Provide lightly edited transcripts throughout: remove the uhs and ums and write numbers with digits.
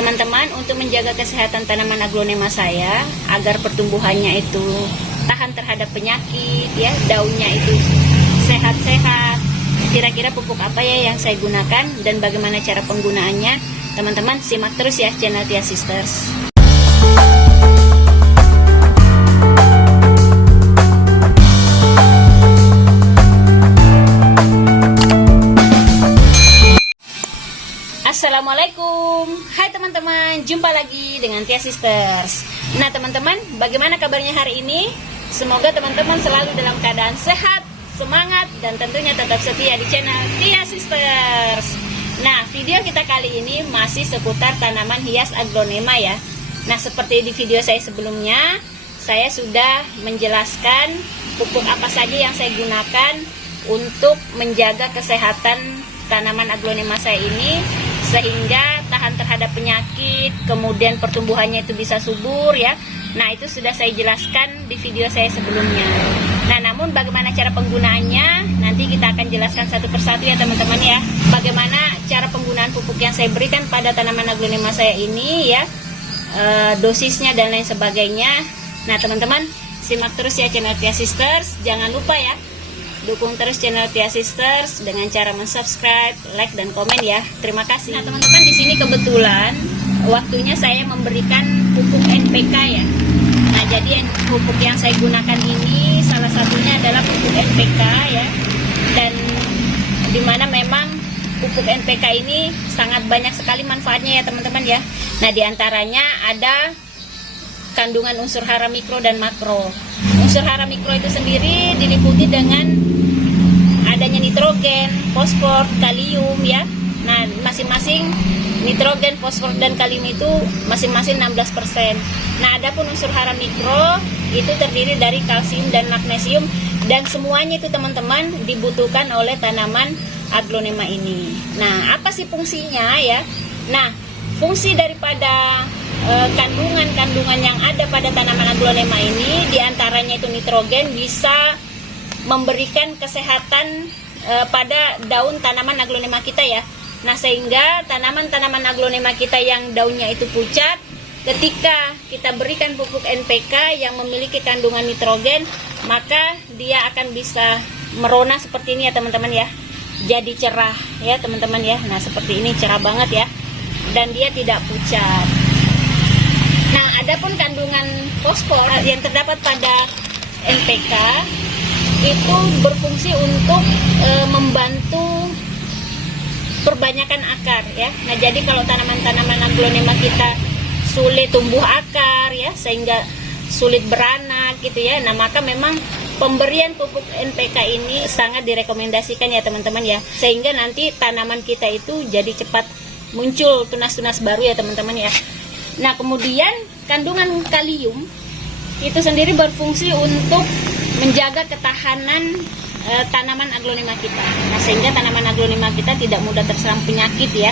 teman-teman, untuk menjaga kesehatan tanaman aglonema saya agar pertumbuhannya itu tahan terhadap penyakit ya, daunnya itu sehat-sehat, kira-kira pupuk apa ya yang saya gunakan dan bagaimana cara penggunaannya, teman-teman simak terus ya channel Tia Sisters. Assalamualaikum, hai teman-teman, jumpa lagi dengan Tia Sisters. Nah teman-teman, bagaimana kabarnya hari ini? Semoga teman-teman selalu dalam keadaan sehat, semangat, dan tentunya tetap setia di channel Tia Sisters. Nah, video kita kali ini masih seputar tanaman hias aglonema ya. Nah, seperti di video saya sebelumnya, saya sudah menjelaskan pupuk apa saja yang saya gunakan untuk menjaga kesehatan tanaman aglonema saya ini sehingga tahan terhadap penyakit, kemudian pertumbuhannya itu bisa subur ya. Nah, itu sudah saya jelaskan di video saya sebelumnya. Nah, namun bagaimana cara penggunaannya nanti kita akan jelaskan satu persatu ya teman-teman ya. Bagaimana cara penggunaan pupuk yang saya berikan pada tanaman aglonema saya ini ya, dosisnya dan lain sebagainya. Nah teman-teman, simak terus ya channel Tia Sisters. Jangan lupa ya, dukung terus channel Tia Sisters dengan cara subscribe, like, dan komen ya. Terima kasih. Nah teman-teman, di sini kebetulan waktunya saya memberikan pupuk NPK ya. Nah jadi pupuk yang saya gunakan ini salah satunya adalah pupuk NPK ya. Dan dimana memang pupuk NPK ini sangat banyak sekali manfaatnya ya teman-teman ya. Nah diantaranya ada kandungan unsur hara mikro dan makro. Unsur hara mikro itu sendiri diliputi dengan adanya nitrogen, fosfor, kalium ya. Nah, masing-masing nitrogen, fosfor, dan kalium itu masing-masing 16%. Nah, adapun unsur hara mikro itu terdiri dari kalsium dan magnesium, dan semuanya itu teman-teman dibutuhkan oleh tanaman aglonema ini. Nah, apa sih fungsinya ya? Nah, fungsi daripada kandungan-kandungan yang ada pada tanaman aglonema ini diantaranya itu nitrogen bisa memberikan kesehatan pada daun tanaman aglonema kita ya. Nah sehingga tanaman-tanaman aglonema kita yang daunnya itu pucat, ketika kita berikan pupuk NPK yang memiliki kandungan nitrogen, maka dia akan bisa merona seperti ini ya teman-teman ya. Jadi cerah ya teman-teman ya. Nah seperti ini, cerah banget ya. Dan dia tidak pucat. Nah, adapun kandungan fosfor yang terdapat pada NPK itu berfungsi untuk membantu perbanyakan akar ya. Nah, jadi kalau tanaman-tanaman aglonema kita sulit tumbuh akar ya, sehingga sulit beranak gitu ya. Nah, maka memang pemberian pupuk NPK ini sangat direkomendasikan ya teman-teman ya. Sehingga nanti tanaman kita itu jadi cepat muncul tunas-tunas baru ya teman-teman ya. Nah kemudian kandungan kalium itu sendiri berfungsi untuk menjaga ketahanan tanaman aglonema kita. Nah sehingga tanaman aglonema kita tidak mudah terserang penyakit ya.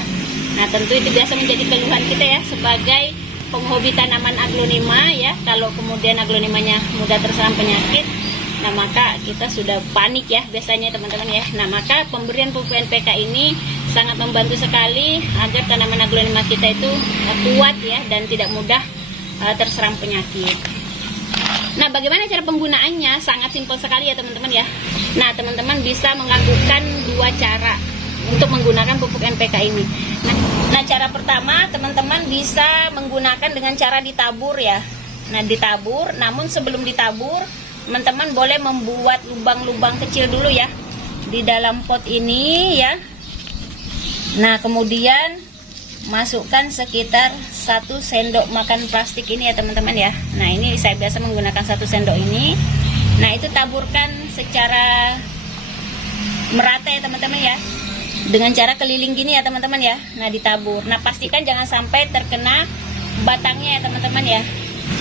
Nah tentu itu biasa menjadi keluhan kita ya sebagai penghobi tanaman aglonema ya. Kalau kemudian aglonemanya mudah terserang penyakit, nah maka kita sudah panik ya biasanya teman-teman ya. Nah maka pemberian pupuk NPK ini sangat membantu sekali agar tanaman aglonema kita itu kuat ya dan tidak mudah terserang penyakit. Nah bagaimana cara penggunaannya? Sangat simpel sekali ya teman-teman ya. Nah teman-teman bisa melakukan dua cara untuk menggunakan pupuk NPK ini. Nah cara pertama teman-teman bisa menggunakan dengan cara ditabur ya. Nah ditabur, namun sebelum ditabur teman-teman boleh membuat lubang-lubang kecil dulu ya di dalam pot ini ya. Nah kemudian masukkan sekitar 1 sendok makan plastik ini ya teman-teman ya. Nah ini saya biasa menggunakan 1 sendok ini. Nah itu taburkan secara merata ya teman-teman ya, dengan cara keliling gini ya teman-teman ya. Nah ditabur. Nah pastikan jangan sampai terkena batangnya ya teman-teman ya,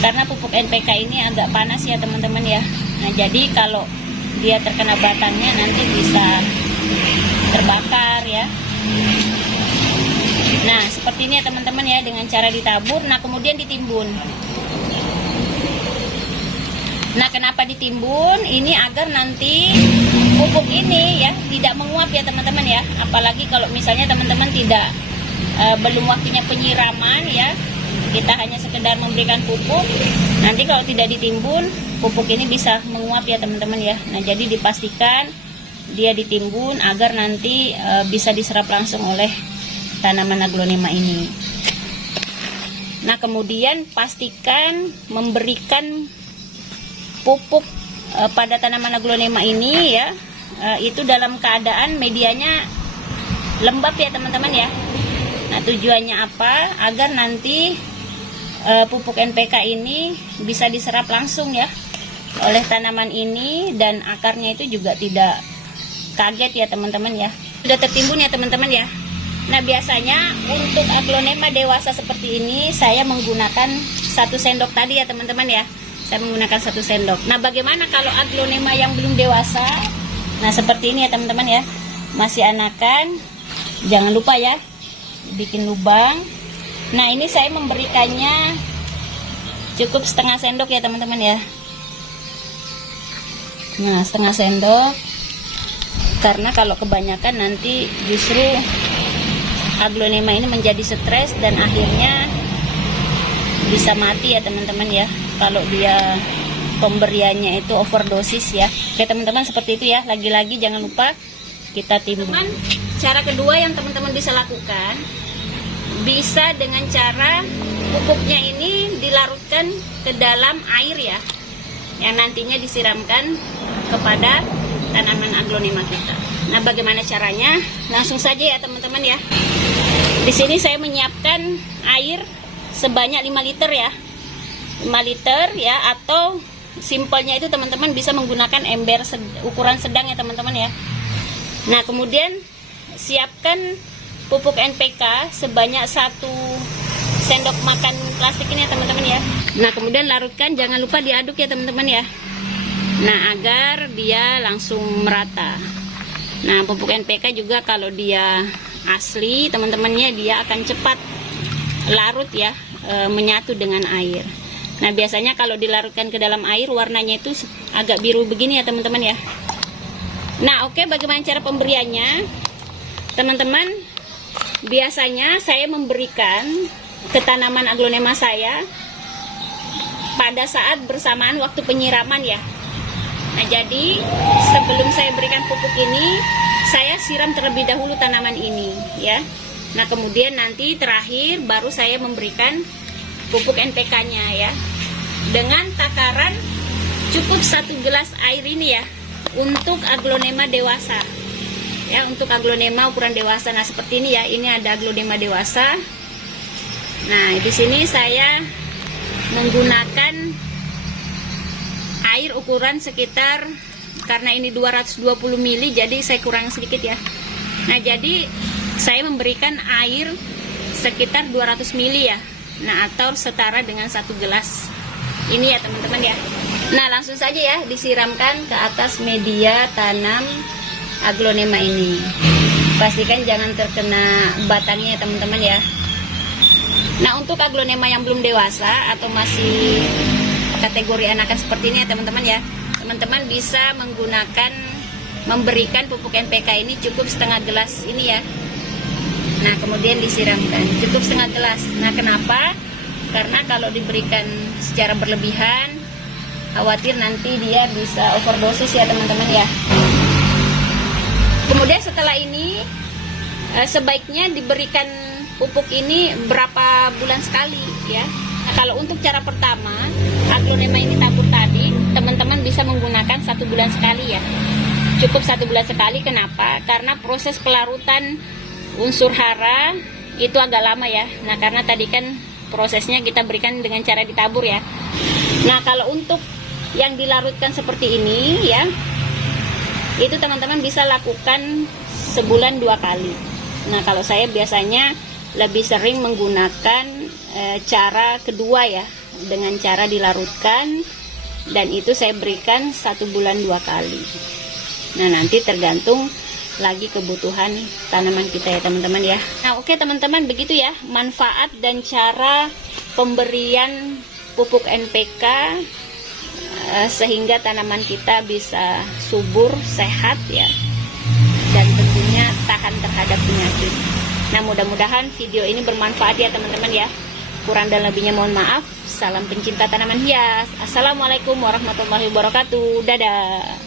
karena pupuk NPK ini agak panas ya teman-teman ya. Nah jadi kalau dia terkena batangnya nanti bisa terbakar ya. Nah seperti ini ya teman-teman ya, dengan cara ditabur. Nah kemudian ditimbun. Nah kenapa ditimbun? Ini agar nanti pupuk ini ya tidak menguap ya teman-teman ya. Apalagi kalau misalnya teman-teman tidak belum waktunya penyiraman ya, kita hanya sekedar memberikan pupuk. Nanti kalau tidak ditimbun, pupuk ini bisa menguap ya teman-teman ya. Nah, jadi dipastikan dia ditimbun agar nanti bisa diserap langsung oleh tanaman aglonema ini. Nah, kemudian pastikan memberikan pupuk pada tanaman aglonema ini ya, itu dalam keadaan medianya lembab ya teman-teman ya. Nah, tujuannya apa? Agar nanti pupuk NPK ini bisa diserap langsung ya oleh tanaman ini, dan akarnya itu juga tidak kaget ya teman-teman ya. Sudah tertimbun ya teman-teman ya. Nah, biasanya untuk aglonema dewasa seperti ini saya menggunakan 1 sendok tadi ya teman-teman ya. Saya menggunakan 1 sendok. Nah, bagaimana kalau aglonema yang belum dewasa? Nah, seperti ini ya teman-teman ya. Masih anakan. Jangan lupa ya, bikin lubang. Nah, ini saya memberikannya cukup setengah sendok ya teman-teman ya. Nah, setengah sendok. Karena kalau kebanyakan nanti justru aglonema ini menjadi stres dan akhirnya bisa mati ya teman-teman ya, kalau dia pemberiannya itu overdosis ya. Oke teman-teman, seperti itu ya. Lagi-lagi jangan lupa kita timbun. Cara kedua yang teman-teman bisa lakukan, bisa dengan cara pupuknya ini dilarutkan ke dalam air ya, yang nantinya disiramkan kepada tanaman aglonema kita. Nah, bagaimana caranya? Langsung saja ya teman-teman ya. Di sini saya menyiapkan air sebanyak 5 liter ya. 5 liter ya, atau simpelnya itu teman-teman bisa menggunakan ember ukuran sedang ya teman-teman ya. Nah, kemudian siapkan pupuk NPK sebanyak 1 sendok makan plastik ini ya teman-teman ya. Nah, kemudian larutkan, jangan lupa diaduk ya teman-teman ya. Nah, agar dia langsung merata. Nah, pupuk NPK juga kalau dia asli teman-temannya, dia akan cepat larut ya, menyatu dengan air. Nah, biasanya kalau dilarutkan ke dalam air warnanya itu agak biru begini ya teman-teman ya. Nah, oke, bagaimana cara pemberiannya? Teman-teman, biasanya saya memberikan ke tanaman aglonema saya pada saat bersamaan waktu penyiraman ya. Nah, jadi sebelum saya berikan pupuk ini, saya siram terlebih dahulu tanaman ini ya. Nah, kemudian nanti terakhir baru saya memberikan pupuk NPK-nya ya. Dengan takaran cukup 1 gelas air ini ya, untuk aglonema dewasa. Ya, untuk aglonema ukuran dewasa. Nah, seperti ini ya. Ini ada aglonema dewasa. Nah, di sini saya menggunakan air ukuran sekitar, karena ini 220 ml, jadi saya kurang sedikit ya. Nah, jadi saya memberikan air sekitar 200 ml ya. Nah, atau setara dengan 1 gelas ini ya teman-teman ya. Nah, langsung saja ya disiramkan ke atas media tanam aglonema ini. Pastikan jangan terkena batangnya ya teman-teman ya. Nah, untuk aglonema yang belum dewasa atau masih kategori anakan seperti ini ya teman-teman ya, teman-teman bisa memberikan pupuk NPK ini cukup setengah gelas ini ya. Nah, kemudian disiramkan cukup setengah gelas. Nah, kenapa? Karena kalau diberikan secara berlebihan, khawatir nanti dia bisa overdosis ya teman-teman ya. Kemudian setelah ini sebaiknya diberikan pupuk ini berapa bulan sekali ya. Nah, kalau untuk cara pertama, aglonema ini tabur tadi, teman-teman bisa menggunakan 1 bulan sekali ya. Cukup 1 bulan sekali. Kenapa? Karena proses pelarutan unsur hara itu agak lama ya. Nah, karena tadi kan prosesnya kita berikan dengan cara ditabur ya. Nah, kalau untuk yang dilarutkan seperti ini ya, itu teman-teman bisa lakukan sebulan 2 kali. Nah, kalau saya biasanya lebih sering menggunakan cara kedua ya, dengan cara dilarutkan, dan itu saya berikan 1 bulan 2 kali. Nah, nanti tergantung lagi kebutuhan tanaman kita ya teman-teman ya. Nah, oke teman-teman, begitu ya manfaat dan cara pemberian pupuk NPK sehingga tanaman kita bisa subur, sehat ya, dan tentunya tahan terhadap penyakit. Nah, mudah-mudahan video ini bermanfaat ya teman-teman ya. Kurang dan lebihnya mohon maaf. Salam pencinta tanaman hias. Assalamualaikum warahmatullahi wabarakatuh. Dadah.